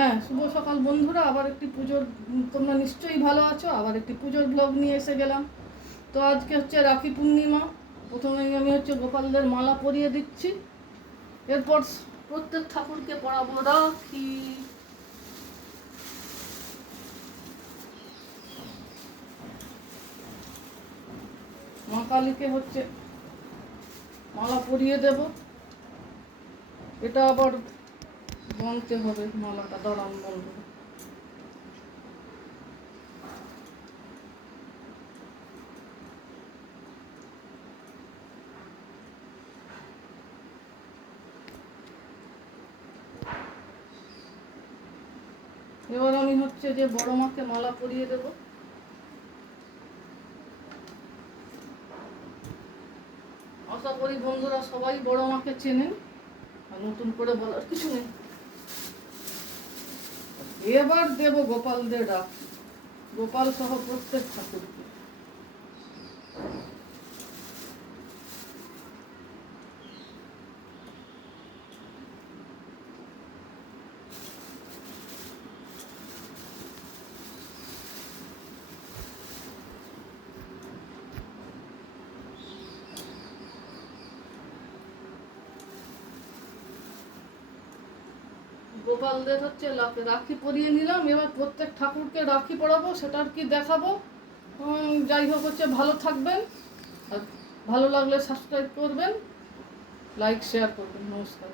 হ্যাঁ, শুভ সকাল বন্ধুরা। আবার একটি পুজোর, তোমরা নিশ্চয়ই ভালো আছো। আবার একটি পুজোর ব্লগ নিয়ে এসে গেলাম। তো আজকে হচ্ছে রাখি পূর্ণিমা। প্রথমেই আমি গোপালদের মালা পরিয়ে দিচ্ছি। এরপর প্রত্যেক ঠাকুরকে পরাবো রাখি। মা কালীকে মালা পরিয়ে দেব। এটা আবার বানতে হবে, মালাটা দাঁড়ান বন্ধুরা। এবার আমি বড় মাকে মালা পরিয়ে দেব। আশা করি বন্ধুরা সবাই বড় মাকে চেনেন, আর নতুন করে বলার কিছু নেই। এবার দেব গোপালদের রাখি, গোপাল সহ প্রত্যেক ঠাকুরকে। গোপালদের রাখি পরিয়ে নিলাম। এবার প্রত্যেক ঠাকুরকে রাখি পরাবো, সেটা আর কি দেখাবো। যাই হোক, ভালো থাকবেন, আর ভালো লাগলে সাবস্ক্রাইব করবেন, লাইক শেয়ার করবেন। নমস্কার।